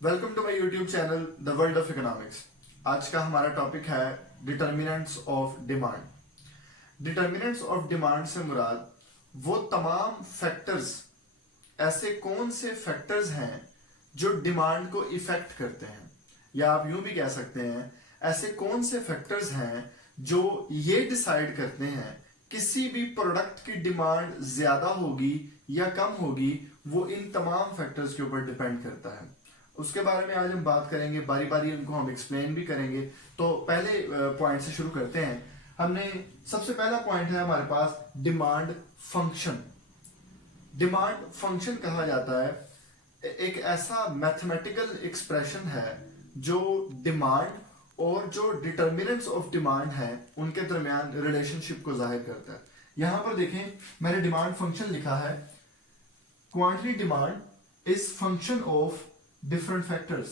Welcome to my YouTube channel the world of economics. आज का हमारा टॉपिक है determinants of demand. Determinants of demand से मुराद वो तमाम फैक्टर्स, ऐसे कौन से फैक्टर्स हैं जो डिमांड को इफेक्ट करते हैं, या आप यूं भी कह सकते हैं ऐसे कौन से फैक्टर्स हैं जो ये डिसाइड करते हैं किसी भी प्रोडक्ट की डिमांड ज्यादा होगी या कम होगी। वो इन तमाम फैक्टर्स के ऊपर डिपेंड करता है। उसके बारे में आज हम बात करेंगे, बारी बारी उनको हम एक्सप्लेन भी करेंगे। तो पहले पॉइंट से शुरू करते हैं। हमने सबसे पहला पॉइंट है हमारे पास डिमांड फंक्शन। डिमांड फंक्शन कहा जाता है एक ऐसा मैथमेटिकल एक्सप्रेशन है जो डिमांड और जो डिटर्मिनेंट्स ऑफ डिमांड है उनके दरमियान रिलेशनशिप को जाहिर करता है। यहां पर देखें, मैंने डिमांड फंक्शन लिखा है, quantity demand is function of different factors.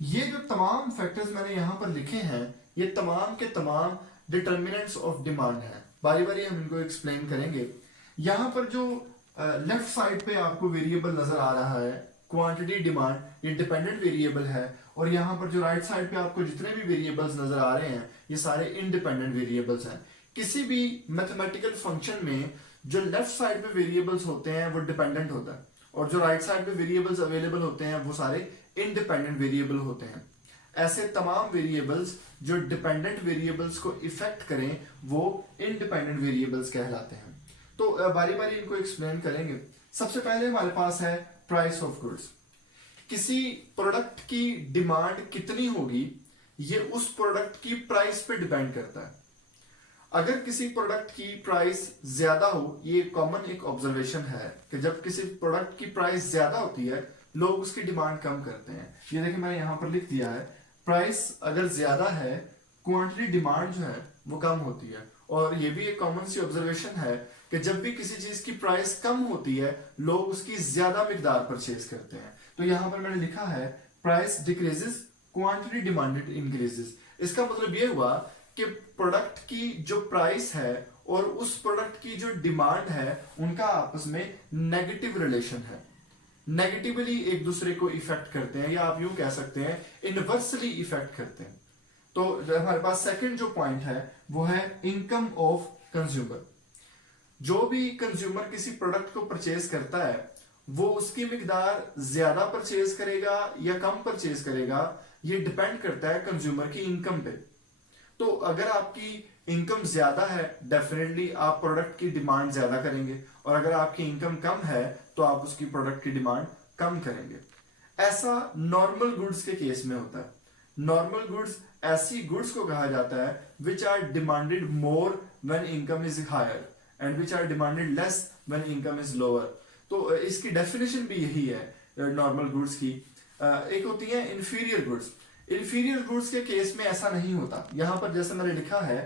ये जो तमाम फैक्टर्स मैंने यहां पर लिखे हैं ये तमाम के तमाम डिटर्मिनेंट्स ऑफ डिमांड है। बारी बारी हम इनको एक्सप्लेन करेंगे। यहां पर जो लेफ्ट साइड पे आपको वेरिएबल नजर आ रहा है क्वांटिटी डिमांड, ये डिपेंडेंट वेरिएबल है, और यहां पर जो राइट साइड पे आपको जितने भी वेरिएबल्स नजर आ रहे हैं ये सारे इंडिपेंडेंट वेरिएबल्स हैं। किसी भी मैथमेटिकल फंक्शन में जो लेफ्ट साइड पे वेरिएबल्स होते हैं वो डिपेंडेंट होता है, और जो राइट साइड पे वेरिएबल्स अवेलेबल होते हैं वो सारे इंडिपेंडेंट वेरिएबल होते हैं। ऐसे तमाम वेरिएबल्स जो डिपेंडेंट वेरिएबल्स को इफेक्ट करें वो इंडिपेंडेंट वेरिएबल्स कहलाते हैं। तो बारी बारी इनको एक्सप्लेन करेंगे। सबसे पहले हमारे पास है प्राइस ऑफ गुड्स। किसी प्रोडक्ट की डिमांड कितनी होगी ये उस प्रोडक्ट की प्राइस पे डिपेंड करता है। अगर किसी प्रोडक्ट की प्राइस ज्यादा हो, ये कॉमन एक ऑब्जर्वेशन है कि जब किसी प्रोडक्ट की प्राइस ज्यादा होती है लोग उसकी डिमांड कम करते हैं। ये देखिए मैंने यहां पर लिख दिया है, प्राइस अगर ज्यादा है क्वांटिटी डिमांड जो है वो कम होती है। और ये भी एक कॉमन सी ऑब्जर्वेशन है कि जब भी किसी चीज की प्राइस कम होती है लोग उसकी ज्यादा मिकदार परचेज करते हैं। तो यहां पर मैंने लिखा है price decreases quantity demanded increases. इसका मतलब ये हुआ कि प्रोडक्ट की जो प्राइस है और उस प्रोडक्ट की जो डिमांड है उनका आपस में नेगेटिव रिलेशन है, नेगेटिवली एक दूसरे को इफेक्ट करते हैं, या आप यूं कह सकते हैं इनवर्सली इफेक्ट करते हैं। तो हमारे पास सेकंड जो पॉइंट है वो है इनकम ऑफ कंज्यूमर। जो भी कंज्यूमर किसी प्रोडक्ट को परचेज करता है वो उसकी मिकदार ज्यादा परचेज करेगा या कम परचेज करेगा, ये डिपेंड करता है कंज्यूमर की इनकम पे। तो अगर आपकी इनकम ज्यादा है डेफिनेटली आप प्रोडक्ट की डिमांड ज्यादा करेंगे, और अगर आपकी इनकम कम है तो आप उसकी प्रोडक्ट की डिमांड कम करेंगे। ऐसा नॉर्मल गुड्स के केस में होता है। नॉर्मल गुड्स ऐसी गुड्स को कहा जाता है which are demanded more when income is higher and which are demanded less when income is lower. तो इसकी डेफिनेशन भी यही है नॉर्मल गुड्स की। एक होती है इंफीरियर गुड्स। इंफीरियर गुड्स के केस में ऐसा नहीं होता। यहां पर जैसे मैंने लिखा है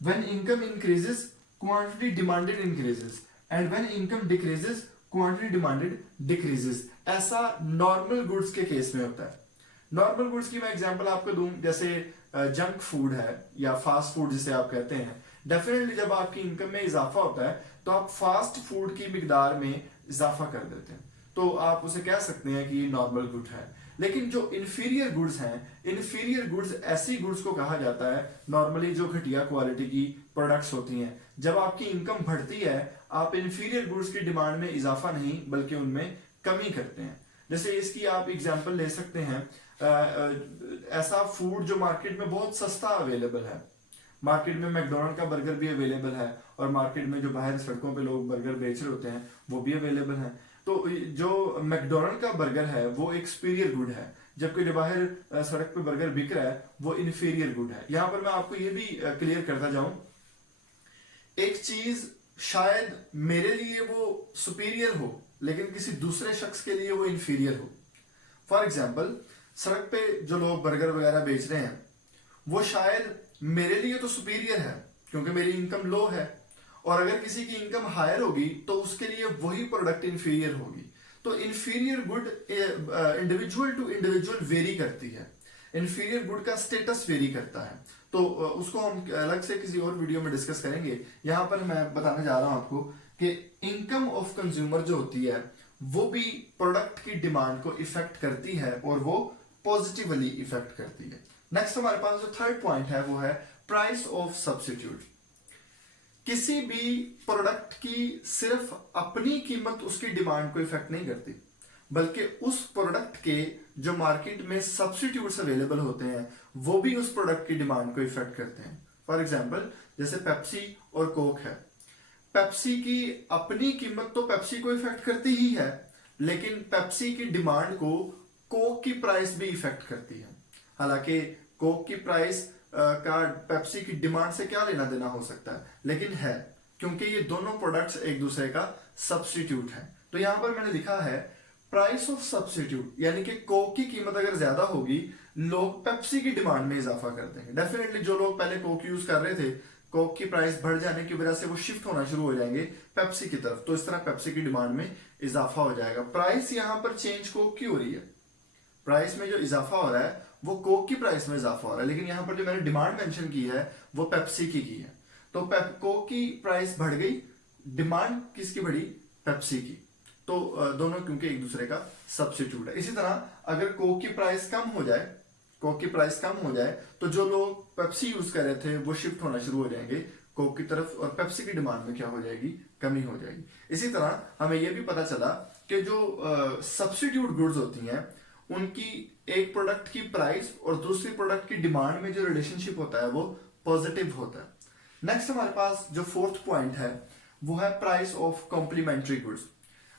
when income increases quantity demanded increases and when income decreases quantity demanded decreases. ऐसा नॉर्मल गुड्स के केस में होता है। नॉर्मल गुड्स की मैं एग्जांपल आपको दूं, जैसे जंक फूड है या फास्ट फूड जिसे आप कहते हैं। डेफिनेटली जब आपकी इनकम में इजाफा होता है तो आप फास्ट फूड की मिकदार में इजाफा कर देते हैं, तो आप उसे कह सकते हैं कि ये नॉर्मल गुड है। लेकिन जो इंफीरियर गुड्स हैं, इंफीरियर गुड्स ऐसी गुड्स को कहा जाता है नॉर्मली जो घटिया क्वालिटी की प्रोडक्ट्स होती हैं। जब आपकी इनकम बढ़ती है आप इंफीरियर गुड्स की डिमांड में इजाफा नहीं बल्कि उनमें कमी करते हैं। जैसे इसकी आप एग्जांपल ले सकते हैं, ऐसा फूड जो मार्केट में बहुत सस्ता अवेलेबल है। मार्केट में मैकडोनल्ड का बर्गर भी अवेलेबल है, और मार्केट में जो बाहर सड़कों पे लोग बर्गर बेच रहे होते हैं वो भी अवेलेबल है। तो जो मैकडोनल्ड का बर्गर है वो एक सुपीरियर गुड है, जबकि जो बाहर सड़क पे बर्गर बिक रहा है वो इन्फीरियर गुड है। यहां पर मैं आपको ये भी क्लियर करता जाऊं, एक चीज शायद मेरे लिए वो सुपीरियर हो लेकिन किसी दूसरे शख्स के लिए वो इन्फीरियर हो। फॉर एग्जाम्पल, सड़क पे जो लोग बर्गर वगैरह बेच रहे हैं वो शायद मेरे लिए तो सुपीरियर है क्योंकि मेरी इनकम लो है, और अगर किसी की इनकम हायर होगी तो उसके लिए वही प्रोडक्ट इंफीरियर होगी। तो inferior good individual to individual vary करती है, इंफीरियर गुड का स्टेटस वेरी करता है। तो उसको हम अलग से किसी और वीडियो में डिस्कस करेंगे। यहां पर मैं बताने जा रहा हूं आपको कि इनकम ऑफ कंज्यूमर जो होती है वो भी प्रोडक्ट की डिमांड को इफेक्ट करती है और वो पॉजिटिवली इफेक्ट करती है। नेक्स्ट हमारे पास जो थर्ड पॉइंट है वो है प्राइस ऑफ सब्स्टिट्यूट। किसी भी प्रोडक्ट की सिर्फ अपनी कीमत उसकी डिमांड को इफेक्ट नहीं करती, बल्कि उस प्रोडक्ट के जो मार्केट में सब्स्टिट्यूट्स अवेलेबल होते हैं वो भी उस प्रोडक्ट की डिमांड को इफेक्ट करते हैं। फॉर एग्जांपल जैसे पेप्सी और कोक है। पेप्सी की अपनी कीमत तो पेप्सी को इफेक्ट करती ही है, लेकिन पेप्सी की डिमांड को कोक की प्राइस भी इफेक्ट करती है। हालांकि कोक की प्राइस का पेप्सी की डिमांड से क्या लेना देना हो सकता है, लेकिन है, क्योंकि ये दोनों प्रोडक्ट्स एक दूसरे का सब्स्टिट्यूट है। तो यहां पर मैंने लिखा है प्राइस ऑफ सब्स्टिट्यूट, यानी कि कोक की कीमत अगर ज्यादा होगी लोग पेप्सी की डिमांड में इजाफा कर देंगे। डेफिनेटली जो लोग पहले कोक यूज कर रहे थे, कोक की प्राइस बढ़ जाने की वजह से वो शिफ्ट होना शुरू हो जाएंगे पेप्सी की तरफ, तो इस तरह पेप्सी की डिमांड में इजाफा हो जाएगा। प्राइस यहां पर चेंज कोक की हो रही है, प्राइस में जो इजाफा हो रहा है वो कोक की प्राइस में इजाफा हो रहा है, लेकिन यहां पर जो मैंने डिमांड मेंशन की है वो पेप्सी की है। तो कोक की प्राइस बढ़ गई, डिमांड किसकी बढ़ी? पेप्सी की। तो दोनों क्योंकि एक दूसरे का सब्स्टिट्यूट है। इसी तरह अगर कोक की प्राइस कम हो जाए, कोक की प्राइस कम हो जाए तो जो लोग पेप्सी यूज कर रहे थे वो शिफ्ट होना शुरू हो जाएंगे कोक की तरफ, और पेप्सी की डिमांड में क्या हो जाएगी? कमी हो जाएगी। इसी तरह हमें यह भी पता चला कि जो सब्स्टिट्यूट गुड्स होती हैं उनकी एक प्रोडक्ट की प्राइस और दूसरी प्रोडक्ट की डिमांड में जो रिलेशनशिप होता है वो पॉजिटिव होता है। नेक्स्ट हमारे पास जो फोर्थ पॉइंट है वो है प्राइस ऑफ कॉम्प्लीमेंट्री गुड्स।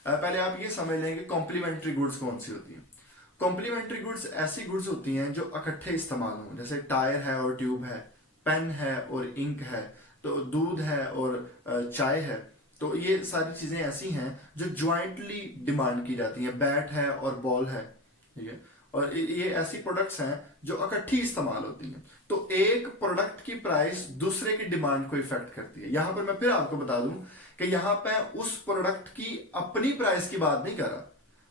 पहले आप ये समझ लें कि कॉम्प्लीमेंट्री गुड्स कौन सी होती हैं। कॉम्प्लीमेंट्री गुड्स ऐसी गुड्स होती हैं जो इकट्ठे इस्तेमाल हों, जैसे टायर है और ट्यूब है, पेन है और इंक है, तो दूध है और चाय है। तो ये सारी चीजें ऐसी हैं जो ज्वाइंटली डिमांड की जाती हैं। बैट है और बॉल है, ठीक है, और ये ऐसी प्रोडक्ट्स हैं जो इकट्ठी इस्तेमाल होती हैं। तो एक प्रोडक्ट की प्राइस दूसरे की डिमांड को इफेक्ट करती है। यहां पर मैं फिर आपको बता दूं कि यहां पे उस प्रोडक्ट की अपनी प्राइस की बात नहीं कर रहा,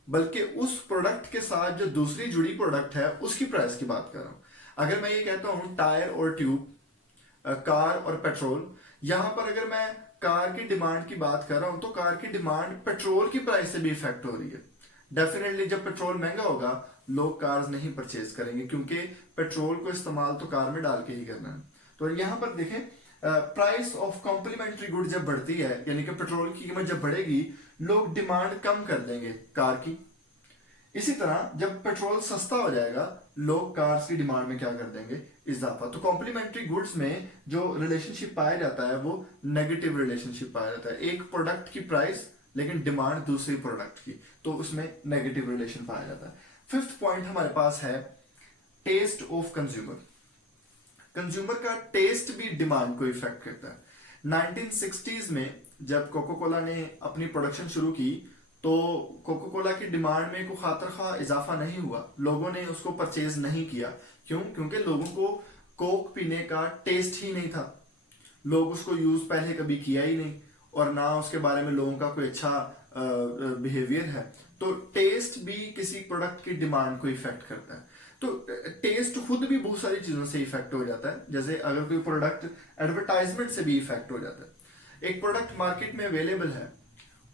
बल्कि उस प्रोडक्ट के साथ जो दूसरी जुड़ी प्रोडक्ट है उसकी प्राइस की बात कर रहा हूं। अगर मैं ये कहता हूं टायर और ट्यूब, कार और पेट्रोल, यहां पर अगर मैं कार की डिमांड की बात कर रहा हूं तो कार की डिमांड पेट्रोल की प्राइस से भी इफेक्ट हो रही है। डेफिनेटली जब पेट्रोल महंगा होगा लोग कार्स नहीं परचेज करेंगे, क्योंकि पेट्रोल को इस्तेमाल तो कार में डाल के ही करना है। तो यहां पर देखें प्राइस ऑफ कॉम्प्लीमेंट्री गुड जब बढ़ती है, यानी कि पेट्रोल की कीमत जब बढ़ेगी लोग डिमांड कम कर देंगे कार की। इसी तरह जब पेट्रोल सस्ता हो जाएगा लोग कार्स की डिमांड में क्या कर देंगे? इजाफा। तो कॉम्प्लीमेंट्री गुड्स में जो रिलेशनशिप पाया जाता है वो नेगेटिव रिलेशनशिप पाया जाता है। एक प्रोडक्ट की प्राइस लेकिन डिमांड दूसरी प्रोडक्ट की, तो उसमें नेगेटिव रिलेशन पाया जाता है। फिफ्थ पॉइंट हमारे पास है टेस्ट ऑफ कंज्यूमर। कंज्यूमर का टेस्ट भी डिमांड को इफेक्ट करता है। 1960s में जब कोको कोला ने अपनी प्रोडक्शन शुरू की तो कोको कोला की डिमांड में कोई खातर खा इजाफा नहीं हुआ, लोगों ने उसको परचेज नहीं किया। क्यों? क्योंकि लोगों को कोक पीने का टेस्ट ही नहीं था, लोग उसको यूज पहले कभी किया ही नहीं और ना उसके बारे में लोगों का कोई अच्छा बिहेवियर है। तो टेस्ट भी किसी प्रोडक्ट की डिमांड को इफेक्ट करता है। तो टेस्ट खुद भी बहुत सारी चीजों से इफेक्ट हो जाता है, जैसे अगर कोई प्रोडक्ट एडवर्टाइजमेंट से भी इफेक्ट हो जाता है। एक प्रोडक्ट मार्केट में अवेलेबल है,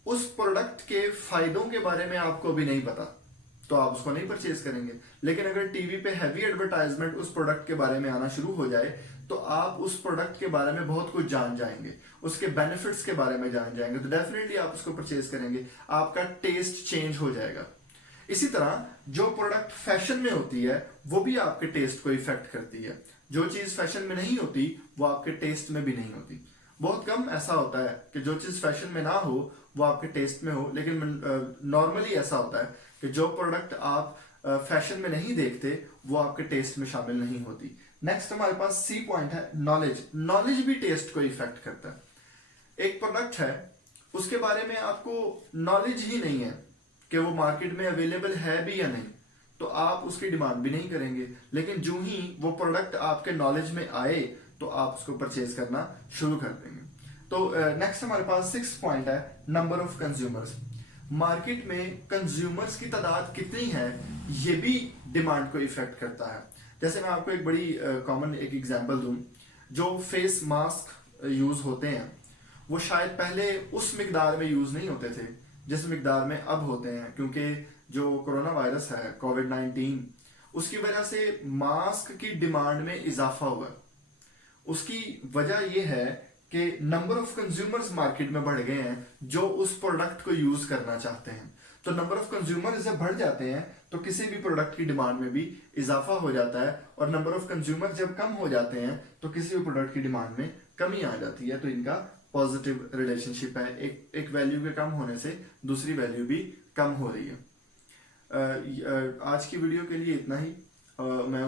उस प्रोडक्ट के फायदों के बारे में आपको अभी नहीं पता तो आप उसको नहीं परचेज करेंगे। लेकिन अगर टीवी पे हैवी एडवर्टाइजमेंट उस प्रोडक्ट के बारे में आना शुरू हो जाए तो आप उस प्रोडक्ट के बारे में बहुत कुछ जान जाएंगे, उसके बेनिफिट्स के बारे में जान जाएंगे, तो डेफिनेटली आप उसको परचेज करेंगे, आपका टेस्ट चेंज हो जाएगा। इसी तरह जो प्रोडक्ट फैशन में होती है वो भी आपके टेस्ट को इफेक्ट करती है। जो चीज फैशन में नहीं होती वो आपके टेस्ट में भी नहीं होती। बहुत कम ऐसा होता है कि जो चीज फैशन में ना हो वो आपके टेस्ट में हो, लेकिन नॉर्मली ऐसा होता है कि जो प्रोडक्ट आप फैशन में नहीं देखते वो आपके टेस्ट में शामिल नहीं होती। नेक्स्ट हमारे पास सी पॉइंट है नॉलेज। नॉलेज भी टेस्ट को इफेक्ट करता है। एक प्रोडक्ट है उसके बारे में आपको नॉलेज ही नहीं है कि वो मार्केट में अवेलेबल है भी या नहीं, तो आप उसकी डिमांड भी नहीं करेंगे। लेकिन जो ही वो प्रोडक्ट आपके नॉलेज में आए तो आप उसको परचेज करना शुरू कर देंगे। तो नेक्स्ट हमारे पास 6 पॉइंट है नंबर ऑफ कंज्यूमर्स। मार्केट में कंज्यूमर्स की तादाद कितनी है ये भी डिमांड को इफेक्ट करता है। जैसे मैं आपको एक बड़ी कॉमन एक एग्जांपल दूं, जो फेस मास्क यूज होते हैं वो शायद पहले उस मिकदार में यूज नहीं होते थे जिस मिकदार में अब होते हैं, क्योंकि जो कोरोना वायरस है कोविड-19 उसकी वजह से मास्क की डिमांड में इजाफा हुआ। उसकी वजह यह है कि नंबर ऑफ कंज्यूमर्स मार्केट में बढ़ गए हैं जो उस प्रोडक्ट को यूज करना चाहते हैं। तो नंबर ऑफ कंज्यूमर जब बढ़ जाते हैं तो किसी भी प्रोडक्ट की डिमांड में भी इजाफा हो जाता है, और नंबर ऑफ कंज्यूमर जब कम हो जाते हैं तो किसी भी प्रोडक्ट की डिमांड में कमी आ जाती है। तो इनका पॉजिटिव रिलेशनशिप है, एक वैल्यू के कम होने से दूसरी वैल्यू भी कम हो रही है। आज की वीडियो के लिए इतना ही। मैं